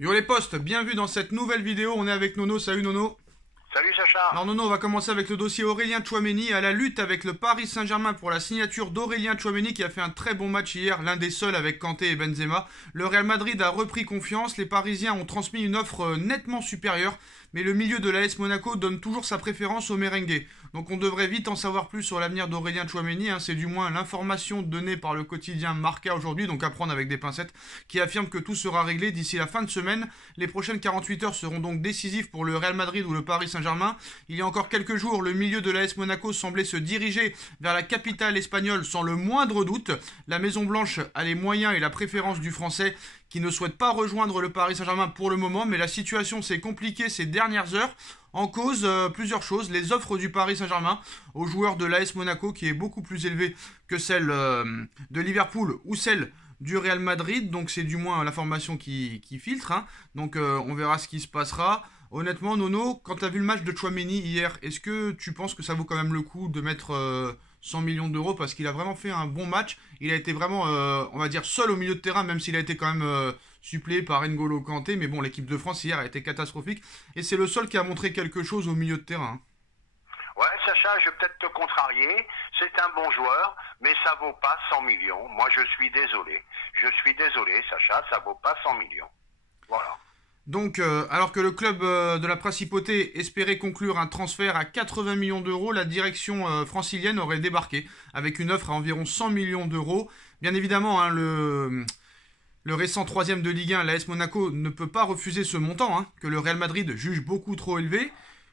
Yo les potes, bienvenue dans cette nouvelle vidéo, on est avec Nono, salut Nono. Salut Sacha. Alors Nono, on va commencer avec le dossier Aurélien Tchouaméni à la lutte avec le Paris Saint-Germain pour la signature d'Aurélien Tchouaméni qui a fait un très bon match hier, l'un des seuls avec Kanté et Benzema. Le Real Madrid a repris confiance, les Parisiens ont transmis une offre nettement supérieure, mais le milieu de l'AS Monaco donne toujours sa préférence au merengue. Donc on devrait vite en savoir plus sur l'avenir d'Aurélien Tchouaméni, c'est du moins l'information donnée par le quotidien Marca aujourd'hui, donc à prendre avec des pincettes, qui affirme que tout sera réglé d'ici la fin de semaine. Les prochaines 48 heures seront donc décisives pour le Real Madrid ou le Paris Saint-Germain. Il y a encore quelques jours, le milieu de l'AS Monaco semblait se diriger vers la capitale espagnole sans le moindre doute. La Maison Blanche a les moyens et la préférence du Français qui ne souhaite pas rejoindre le Paris Saint-Germain pour le moment, mais la situation s'est compliquée ces dernières heures. En cause, plusieurs choses. Les offres du Paris Saint-Germain aux joueurs de l'AS Monaco qui est beaucoup plus élevée que celle de Liverpool ou celle du Real Madrid. Donc c'est du moins l'information qui filtre. Donc on verra ce qui se passera. Honnêtement, Nono, quand tu as vu le match de Tchouaméni hier, est-ce que tu penses que ça vaut quand même le coup de mettre 100 millions d'euros parce qu'il a vraiment fait un bon match. Il a été vraiment, on va dire, seul au milieu de terrain, même s'il a été quand même suppléé par N'Golo Kanté. Mais bon, l'équipe de France hier a été catastrophique. Et c'est le seul qui a montré quelque chose au milieu de terrain. Ouais, Sacha, je vais peut-être te contrarier. C'est un bon joueur, mais ça vaut pas 100 millions. Moi, je suis désolé. Je suis désolé, Sacha, ça vaut pas 100 millions. Voilà. Donc, alors que le club de la Principauté espérait conclure un transfert à 80 millions d'euros, la direction francilienne aurait débarqué avec une offre à environ 100 millions d'euros. Bien évidemment, le récent 3e de Ligue 1, l'AS Monaco, ne peut pas refuser ce montant, que le Real Madrid juge beaucoup trop élevé.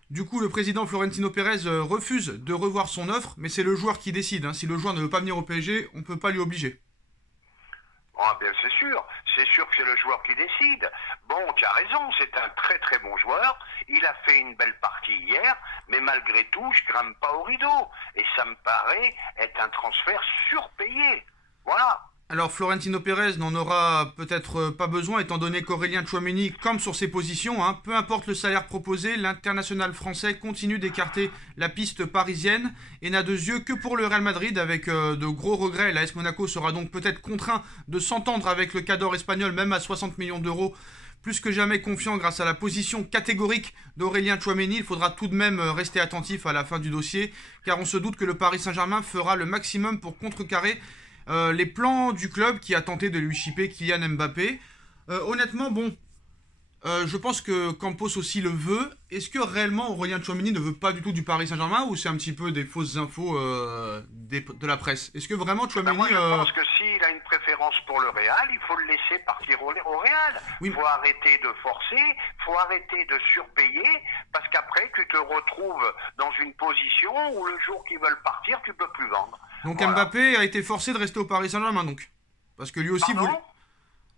Du coup, le président Florentino Pérez refuse de revoir son offre, mais c'est le joueur qui décide. Si le joueur ne veut pas venir au PSG, on ne peut pas lui obliger. Ah bien c'est sûr que c'est le joueur qui décide. Bon, tu as raison, c'est un très très bon joueur. Il a fait une belle partie hier, mais malgré tout, je grimpe pas au rideau. Et ça me paraît être un transfert surpayé. Voilà. Alors Florentino Pérez n'en aura peut-être pas besoin étant donné qu'Aurélien Tchouaméni campe sur ses positions. Peu importe le salaire proposé, l'international français continue d'écarter la piste parisienne et n'a de yeux que pour le Real Madrid avec de gros regrets. L'AS Monaco sera donc peut-être contraint de s'entendre avec le Cador espagnol même à 60 millions d'euros. Plus que jamais confiant grâce à la position catégorique d'Aurélien Tchouaméni, il faudra tout de même rester attentif à la fin du dossier car on se doute que le Paris Saint-Germain fera le maximum pour contrecarrer les plans du club qui a tenté de lui shipper Kylian Mbappé. Honnêtement, bon, je pense que Campos aussi le veut. Est-ce que réellement Aurélien Tchouaméni ne veut pas du tout du Paris Saint-Germain ou c'est un petit peu des fausses infos de la presse? Est-ce que vraiment Tchouaméni... Moi je pense que s'il a une préférence pour le Real, il faut le laisser partir au Real. Il faut arrêter de forcer, il faut arrêter de surpayer, parce qu'après tu te retrouves dans une position où le jour qu'ils veulent partir, tu peux plus vendre. Donc voilà. Mbappé a été forcé de rester au Paris Saint-Germain donc. Parce que lui aussi voulait...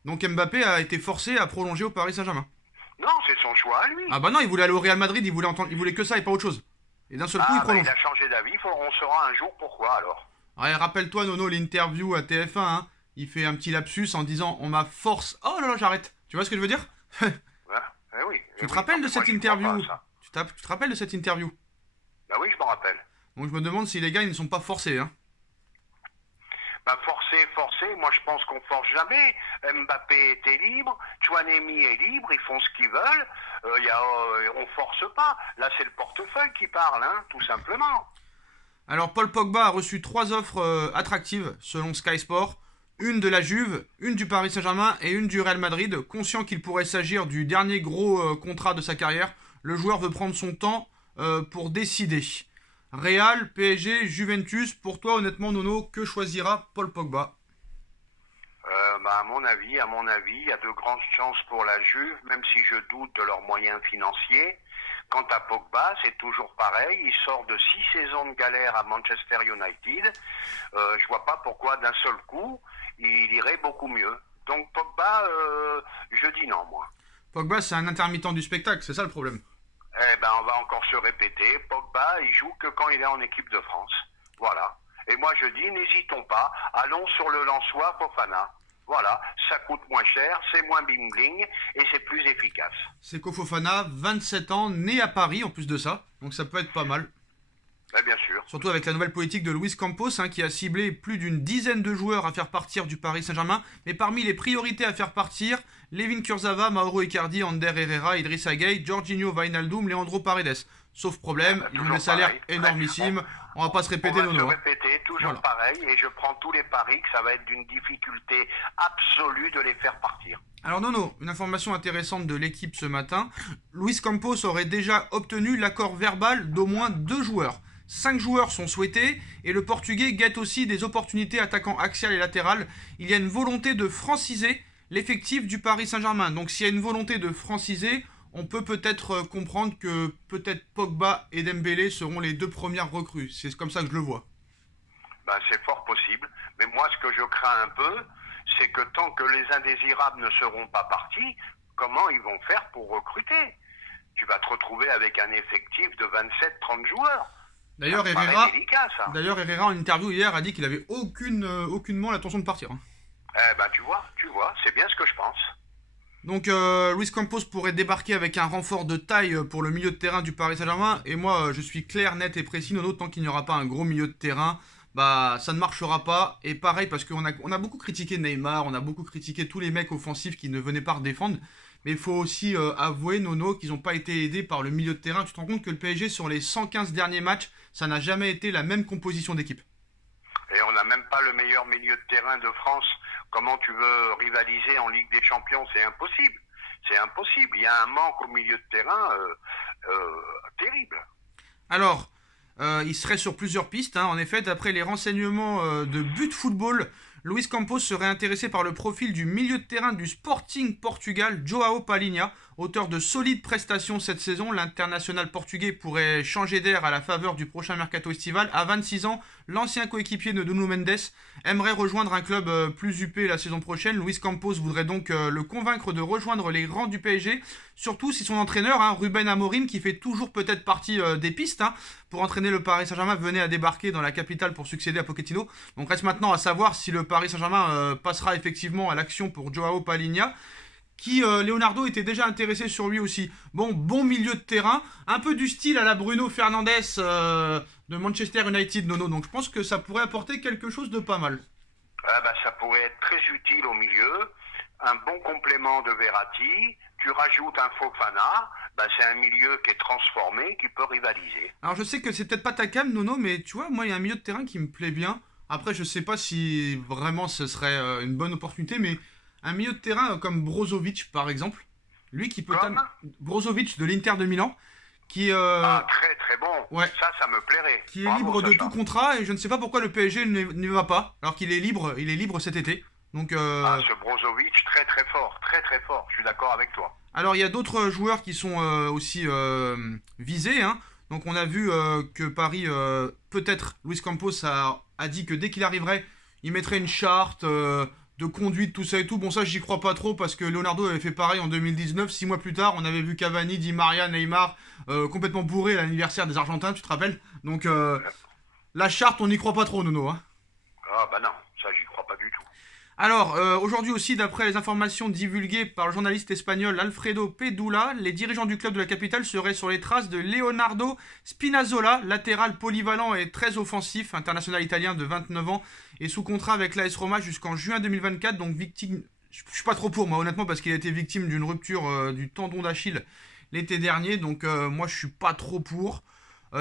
Donc Mbappé a été forcé à prolonger au Paris Saint-Germain. Non, c'est son choix à lui. Ah bah non, il voulait aller au Real Madrid, il voulait que ça et pas autre chose. Et d'un seul coup, il prolonge. Il a changé d'avis, on saura un jour pourquoi alors. Ouais, rappelle-toi Nono, l'interview à TF1, il fait un petit lapsus en disant on m'a force... Oh là là, j'arrête. Tu vois ce que je veux dire? Oui. Tu te rappelles de cette interview? Tu te rappelles de cette interview? Bah oui, je m'en rappelle. Donc je me demande si les gars ils ne sont pas forcés. Forcer, moi je pense qu'on force jamais. Mbappé était libre, Tchouaméni est libre, ils font ce qu'ils veulent, on force pas. Là c'est le portefeuille qui parle, tout simplement. Alors Paul Pogba a reçu 3 offres attractives selon Sky Sport. Une de la Juve, une du Paris Saint-Germain et une du Real Madrid. Conscient qu'il pourrait s'agir du dernier gros contrat de sa carrière, le joueur veut prendre son temps pour décider. Real, PSG, Juventus, pour toi honnêtement Nono, que choisira Paul Pogba? À mon avis, il y a de grandes chances pour la Juve, même si je doute de leurs moyens financiers. Quant à Pogba, c'est toujours pareil, il sort de 6 saisons de galère à Manchester United. Je vois pas pourquoi d'un seul coup, il irait beaucoup mieux. Donc Pogba, je dis non moi. Pogba c'est un intermittent du spectacle, c'est ça le problème. On va encore se répéter, Pogba, il joue que quand il est en équipe de France. Voilà. Et moi je dis, n'hésitons pas, allons sur le Lensois Fofana. Voilà, ça coûte moins cher, c'est moins bling-bling et c'est plus efficace. Seko Fofana, 27 ans, né à Paris en plus de ça, donc ça peut être pas mal. Bien sûr. Surtout avec la nouvelle politique de Luis Campos, qui a ciblé plus d'une dizaine de joueurs à faire partir du Paris Saint-Germain. Mais parmi les priorités à faire partir, Layvin Kurzawa, Mauro Icardi, Ander Herrera, Idrissa Gueye, Jorginho Wijnaldum, Leandro Paredes. Sauf problème, ils ont des salaires énormissimes. On va pas se répéter, Nono. On va se répéter, toujours pareil. Et je prends tous les paris que ça va être d'une difficulté absolue de les faire partir. Alors Nono, une information intéressante de l'équipe ce matin. Luis Campos aurait déjà obtenu l'accord verbal d'au moins 2 joueurs. 5 joueurs sont souhaités et le Portugais guette aussi des opportunités attaquant axial et latéral. Il y a une volonté de franciser l'effectif du Paris Saint-Germain. Donc s'il y a une volonté de franciser, on peut peut-être comprendre que peut-être Pogba et Dembélé seront les 2 premières recrues. C'est comme ça que je le vois. C'est fort possible. Mais moi, ce que je crains un peu, c'est que tant que les indésirables ne seront pas partis, comment ils vont faire pour recruter? Tu vas te retrouver avec un effectif de 27-30 joueurs. D'ailleurs, Herrera, en interview hier, a dit qu'il avait aucunement l'intention de partir. Tu vois, c'est bien ce que je pense. Donc, Luis Campos pourrait débarquer avec un renfort de taille pour le milieu de terrain du Paris Saint-Germain. Et moi, je suis clair, net et précis, Nono, tant qu'il n'y aura pas un gros milieu de terrain, ça ne marchera pas. Et pareil, parce qu'on a beaucoup critiqué Neymar, on a beaucoup critiqué tous les mecs offensifs qui ne venaient pas redéfendre. Mais il faut aussi avouer, Nono, qu'ils n'ont pas été aidés par le milieu de terrain. Tu te rends compte que le PSG, sur les 115 derniers matchs, ça n'a jamais été la même composition d'équipe. Et on n'a même pas le meilleur milieu de terrain de France. Comment tu veux rivaliser en Ligue des Champions? C'est impossible. C'est impossible. Il y a un manque au milieu de terrain terrible. Alors, il serait sur plusieurs pistes. En effet, d'après les renseignements de But Football, Luis Campos serait intéressé par le profil du milieu de terrain du Sporting Portugal, João Palhinha. Auteur de solides prestations cette saison, l'international portugais pourrait changer d'air à la faveur du prochain mercato estival. À 26 ans, l'ancien coéquipier de Nuno Mendes aimerait rejoindre un club plus huppé la saison prochaine. Luis Campos voudrait donc le convaincre de rejoindre les rangs du PSG, surtout si son entraîneur, Ruben Amorim, qui fait toujours peut-être partie des pistes pour entraîner le Paris Saint-Germain, venait à débarquer dans la capitale pour succéder à Pochettino. Donc reste maintenant à savoir si le Paris Saint-Germain passera effectivement à l'action pour João Palhinha, qui Leonardo était déjà intéressé sur lui aussi. Bon milieu de terrain, un peu du style à la Bruno Fernandes de Manchester United, Nono. Donc je pense que ça pourrait apporter quelque chose de pas mal. Ça pourrait être très utile au milieu, un bon complément de Verratti. Tu rajoutes un Fofana, c'est un milieu qui est transformé, qui peut rivaliser. Alors je sais que c'est peut-être pas ta cam, Nono, mais tu vois, moi il y a un milieu de terrain qui me plaît bien. Après je sais pas si vraiment ce serait une bonne opportunité, mais un milieu de terrain comme Brozovic par exemple, lui qui peut Brozovic de l'Inter de Milan, qui très très bon. Ouais. Ça me plairait. Qui est libre de tout contrat, et je ne sais pas pourquoi le PSG ne va pas, alors qu'il est libre, cet été. Donc ce Brozovic très très fort, je suis d'accord avec toi. Alors il y a d'autres joueurs qui sont aussi visés. Donc on a vu que Paris, peut-être Luis Campos a dit que dès qu'il arriverait, il mettrait une charte de conduite, tout ça et tout. Bon, ça j'y crois pas trop parce que Leonardo avait fait pareil en 2019. 6 mois plus tard, on avait vu Cavani, Di Maria, Neymar complètement bourrés à l'anniversaire des Argentins, tu te rappelles? Donc la charte, on n'y croit pas trop, Nono. Non, ça j'y crois pas du tout. Alors, aujourd'hui aussi, d'après les informations divulguées par le journaliste espagnol Alfredo Pedula, les dirigeants du club de la capitale seraient sur les traces de Leonardo Spinazzola, latéral polyvalent et très offensif, international italien de 29 ans, et sous contrat avec l'AS Roma jusqu'en juin 2024, donc victime... Je suis pas trop pour, moi, honnêtement, parce qu'il a été victime d'une rupture du tendon d'Achille l'été dernier, donc moi je suis pas trop pour.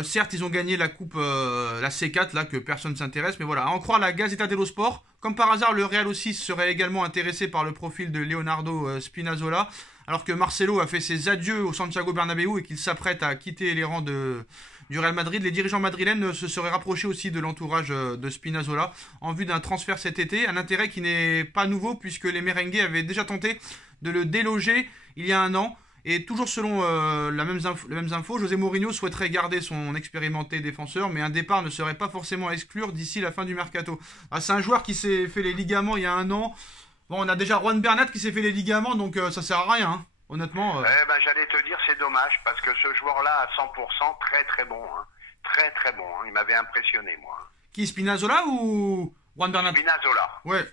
Certes, ils ont gagné la coupe, la C4, là, que personne ne s'intéresse, mais voilà, à en croire la Gazzetta dello Sport, comme par hasard, le Real aussi serait également intéressé par le profil de Leonardo Spinazzola, alors que Marcelo a fait ses adieux au Santiago Bernabéu et qu'il s'apprête à quitter les rangs du Real Madrid. Les dirigeants madrilènes se seraient rapprochés aussi de l'entourage de Spinazzola en vue d'un transfert cet été, un intérêt qui n'est pas nouveau puisque les merengues avaient déjà tenté de le déloger il y a un an. Et toujours selon les mêmes infos, José Mourinho souhaiterait garder son expérimenté défenseur, mais un départ ne serait pas forcément à exclure d'ici la fin du mercato. C'est un joueur qui s'est fait les ligaments il y a un an. Bon, on a déjà Juan Bernat qui s'est fait les ligaments, donc ça sert à rien, honnêtement. J'allais te dire, c'est dommage, parce que ce joueur-là, à 100%, très très bon. Très très bon, il m'avait impressionné, moi. Qui, Spinazzola ou Juan Bernat? Spinazzola. Ouais.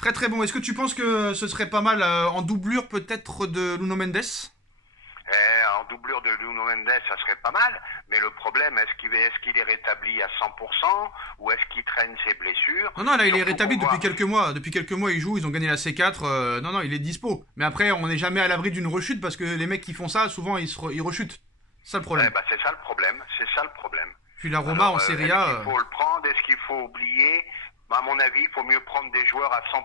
Très très bon. Est-ce que tu penses que ce serait pas mal en doublure peut-être de Nuno Mendes? En la redoublure de Nuno Mendes, ça serait pas mal. Mais le problème, est-ce qu'il est rétabli à 100% ou est-ce qu'il traîne ses blessures? Non, là, il est rétabli depuis quelques mois. Depuis quelques mois, il joue, ils ont gagné la C4. Non, il est dispo. Mais après, on n'est jamais à l'abri d'une rechute parce que les mecs qui font ça, souvent, ils rechutent. C'est ça le problème. C'est ça le problème. Puis la Roma en Serie A... Est-ce qu'il faut le prendre? Est-ce qu'il faut oublier? À mon avis, il faut mieux prendre des joueurs à 100%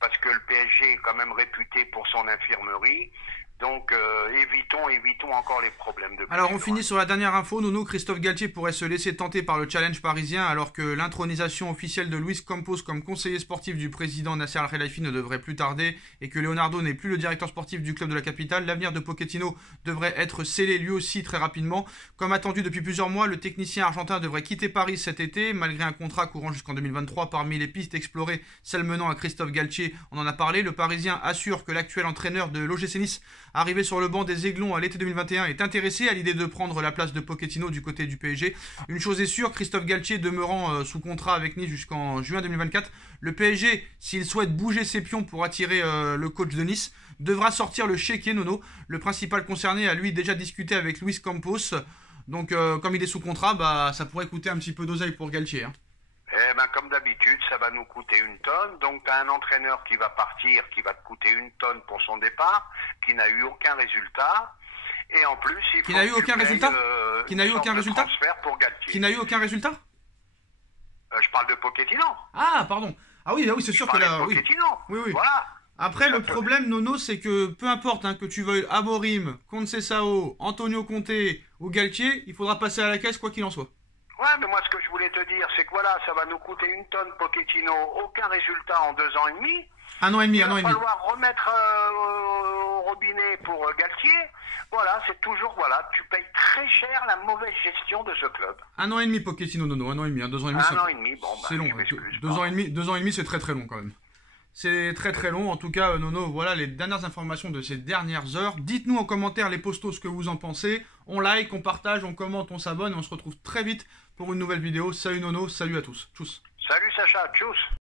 parce que le PSG est quand même réputé pour son infirmerie. Donc évitons encore les problèmes de... Alors on finit sur la dernière info. Nono, Christophe Galtier pourrait se laisser tenter par le challenge parisien alors que l'intronisation officielle de Luis Campos comme conseiller sportif du président Nasser Al-Khelaifi ne devrait plus tarder et que Leonardo n'est plus le directeur sportif du club de la capitale. L'avenir de Pochettino devrait être scellé lui aussi très rapidement. Comme attendu depuis plusieurs mois, le technicien argentin devrait quitter Paris cet été malgré un contrat courant jusqu'en 2023. Parmi les pistes explorées, celle menant à Christophe Galtier, on en a parlé. Le Parisien assure que l'actuel entraîneur de l'OGC Nice, arrivé sur le banc des Aiglons à l'été 2021, est intéressé à l'idée de prendre la place de Pochettino du côté du PSG. Une chose est sûre, Christophe Galtier demeurant sous contrat avec Nice jusqu'en juin 2024, le PSG, s'il souhaite bouger ses pions pour attirer le coach de Nice, devra sortir le chéquier Nono. Le principal concerné a lui déjà discuté avec Luis Campos. Donc comme il est sous contrat, ça pourrait coûter un petit peu d'oseille pour Galtier. Comme d'habitude, ça va nous coûter 1 tonne. Donc, tu as un entraîneur qui va partir, qui va te coûter 1 tonne pour son départ, qui n'a eu aucun résultat. Et en plus, il faut qui n'a eu aucun résultat Qui n'a eu aucun résultat pour Galtier. Qui n'a eu aucun résultat Je parle de Pochettino. Ah, pardon. Ah oui, c'est sûr que là... Pochettino. Oui. Voilà. Après, le problème, Nono, c'est que peu importe que tu veuilles Amorim, Conceição, Antonio Conte ou Galtier, il faudra passer à la caisse quoi qu'il en soit. Ouais, mais moi, ce que je voulais te dire, c'est que voilà, ça va nous coûter 1 tonne Pochettino, aucun résultat en 2 ans et demi. 1 an et demi, Il 1 an et va demi. falloir remettre au robinet pour Galtier. Voilà, c'est toujours, tu payes très cher la mauvaise gestion de ce club. 1 an et demi Pochettino, Nono, 1 an et demi, 2 ans et demi. 1 an et demi, c'est long. 2 ans et demi, c'est très très long quand même. C'est très très long. En tout cas, Nono, voilà les dernières informations de ces dernières heures. Dites-nous en commentaire les postos ce que vous en pensez. On like, on partage, on commente, on s'abonne et on se retrouve très vite pour une nouvelle vidéo. Salut Nono, salut à tous. Tchuss. Salut Sacha, tchuss.